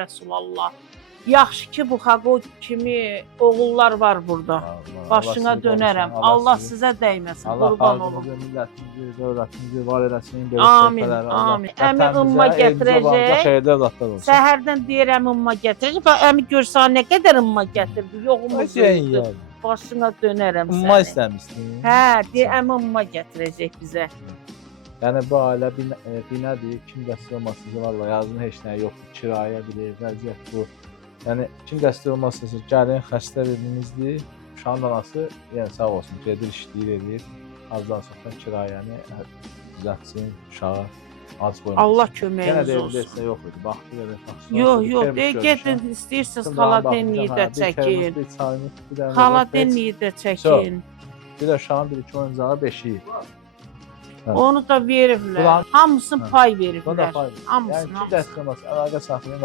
Rəsulallah. Yaxşı ki, bu Xaqo kimi oğullar var burada. Başına dönərəm. Allah sizə dəyməsin. Qurban olum. Allah millətimizi, dövlətimizi var eləsin. Amin, amin. Əmi ımma gətirəcək. Səhərdən deyirəm ımma gətirəcək. Əmi görsən nə qədər ımma gətirdi. Yoxumuz yoxdur. Başına dönərəm səni. Ümma istəmişsin. Hə, deyəm ımma gətirəcək bizə. Yəni bu ailə binədir, kim dəstək olmasın, valla yazın heç nə yoxdur, kirayə bilir, vəziyyət bu. Yəni kim dəstək olmasın, gəlin xəstə verdiyimizdir, uşağın anası yəni sağ olsun, gedir, işləyir, edir, azdan çoxdan kirayəni düzəltsin, uşağı az qoymasın. Allah köməyiniz olsun. Yenə də evdə yox idi, baxdı elə taxsın. Yox, gedin, istəyirsiniz xaladenliyi də çəkin. Xaladenliyi də çəkin. Bir də uşağın bir-iki oyuncağı beşiyi. Onu da veriblər. Hamısını pay veriblər. Hamısını. Yəni ki, dəstək olmasın, əlaqə saxlayın.